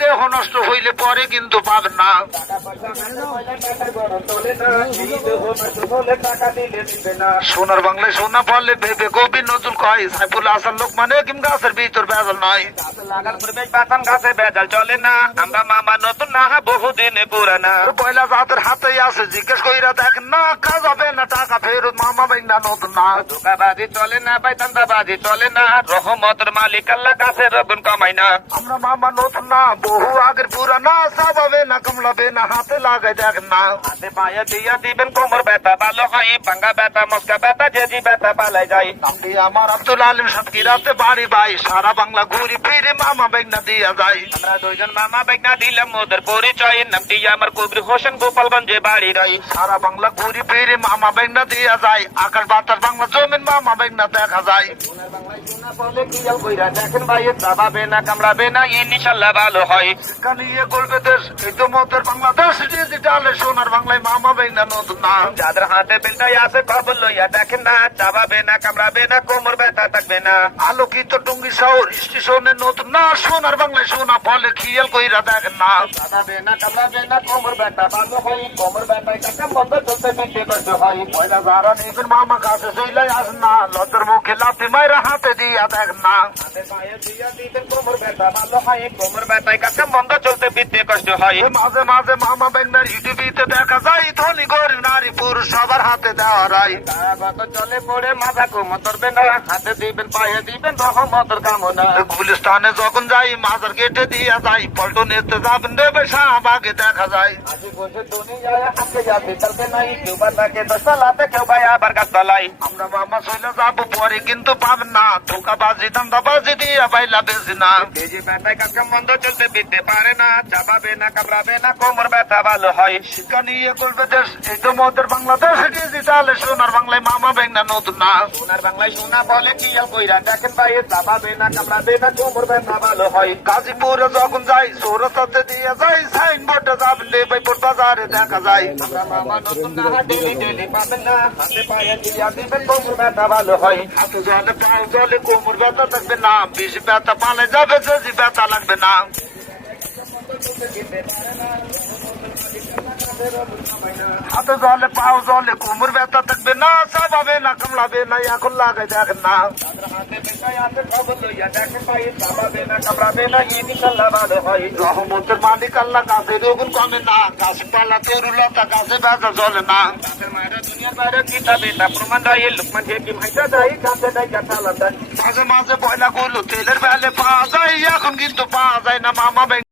দেহ নষ্ট হইলে পরে কিন্তু পাবেন না। সোনার বাংলায় সোনা ফলে ভেবে কবি নজরুল কয় সাইফুল হাসান লোকমান কিম গাছের ভিতর বেজাল নয়। লাগার পরিবেশ বাতান গাছে বেজাল চলে না, আমরা মামা নতুন না বহুদিনে পুরানা। পয়লা জাতের হাতেই আছে জিজ্ঞেস কইরা দেখেন না, কাজ হবে না টাকা ফেরত মামা বাইনা নতুন না। ধোকাবাজি চলে না ভাই, দান্দাবাজি চলে না, রহমতের মালিক আল্লাহ কাছে রগুন কমাই না। আমরা মামা নতুন না বহু আগের পুরানা, সাবাবে না কমলাবে না হাতে লাগাই দেখেন না। হাতে পায়ে দিয়া দিবেন কোমর ব্যথা ভালো হয়, ভাঙ্গা ব্যথা মস্কা ব্যথা যেজি ব্যথা পালাই যায়। নামটি আমার আব্দুল আলিম সাতক্ষীরাতে বাড়ি ভাই, সারা বাংলা ঘুরি ফিরে মামা বেগনা দিয়া যায়। আমরা দুইজন মামা বেগনা দিলাম ওদের পরিচয়, নামটি আমার কবির হোসেন গোপালগঞ্জে বাড়ি রই। সারা বাংলা ঘুরি ফিরে মামা বেগনা দিয়া যায়, আকাশ বাতাস বাংলা জমিন মামা বেগনা দেখা যায়। দেখেন ভাই চাবাবে না কামড়াবে না ইনশাল্লাহ ভালো হয়। কানিয়ে গলবে দেশ এই তো মতের বাংলাদেশ, ডিজিটালে সোনার বাংলায় মামা বেগনা নতুন না। যাদের হাতে বেলটাই আছে খবর লইয়া দেখেন না, চাবাবে না কামড়াবে না কোমর ব্যথা থাকবে না। আলোকিত টঙ্গী শহর স্টেশনে নতুন না, সোনার বাংলায় সোনা ফলে খেয়াল কইরা দেখেন না। চাবাবে না কামড়াবে না কোমর ব্যথা ভালো হয়, কোমর ব্যথায় কাকা বন্ধ চলতে ফিরতে করতে হয়। পয়লা যারা নেবেন মামা কাছে চইলাই আসেন না, লজ্জার মুখে লাথি মাইরা হাতে দিয়া দেখেন না। হাতে পায়ে দিয়া দিবেন কোমর ব্যথা ভালো হয়, কোমর ব্যথায় কাকা বন্ধ চলতে ফিরতে কষ্ট হয়। মাঝে মাঝে মামা বেগনার ইউটিউবিতে দেখা যায়, ধনী গরিব নারী পুরুষ সবার হাতে দেওয়া রায়। চলে পড়ে মাথা কোমর ধরবে না, হাতে দিবেন পায়ে দিবেন রহমতের কামনা। গুলিস্তানে যখন যাই মাজার গেটে দিয়া যাই, পল্টন এতে যাবেন দেবে শাহবাগে দেখা যায়। আজি বসে দুনিয়ায় হাতে যাবে চলবে নাই, কেউ বা তাকে দশতলাতে কেউ ভাই আবার গাছতলাই। আমরা মামা চলে যাবো পরে কিন্তু পাবেন না, ধোকাবাজি দান্দাবাজি দিয়া বাইলা বেশি না। এই যে ব্যথায় কাকা বন্ধ চলতে ফিরতে পারে না, চাপাবে না কামড়াবে না কোমর ব্যথা ভালো হয়। শিক্ষা নিয়ে করবে দেশ এই তো মতের বাংলাদেশ, ডিজিটালে সোনার বাংলায় মামা বেগনা নতুন না। সোনার বাংলায় সোনা বলে কি কইরা দেখেন ভাই চাপাবে না কামড়াবে না কোমর ব্যথা ভালো হয়। গাজীপুরে যখন যাই সৌরতাতে দিয়ে যাই, সাইনবোর্ডে যাবেন ভাই বাজারে দেখা যায়। আমরা মামা নতুন না ডেলি ডেলি পাবেন না, হাতে পায়ে দিয়া দিবেন কোমর ব্যথা ভালো হয়। হাতে জলে পাও জলে কোমর ব্যথা থাকবে না, বেশি ব্যথা পালে যাবে যদি ব্যথা লাগবে না। হাতে জলে পাও জলে কোমর ব্যথা থাকবে না, চাবাবে না কামড়াবে না এখন লাগাই দেখেন না। রহমতের মালিক আল্লাহ কাছে রগুন কমে না, গাছপালা তরুলতা গাছে বেজা চলে না। দুনিয়ার বাইরে কিতাবে তা প্রমাণ দেয় লোকমান কি ভাইটা দেয় গাছে দেয় চালান দেয়। মাঝে মাঝে পয়লা গুলো তেলের বেলে পাওয়া যায়, এখন কিন্তু পাওয়া যায় না মামা।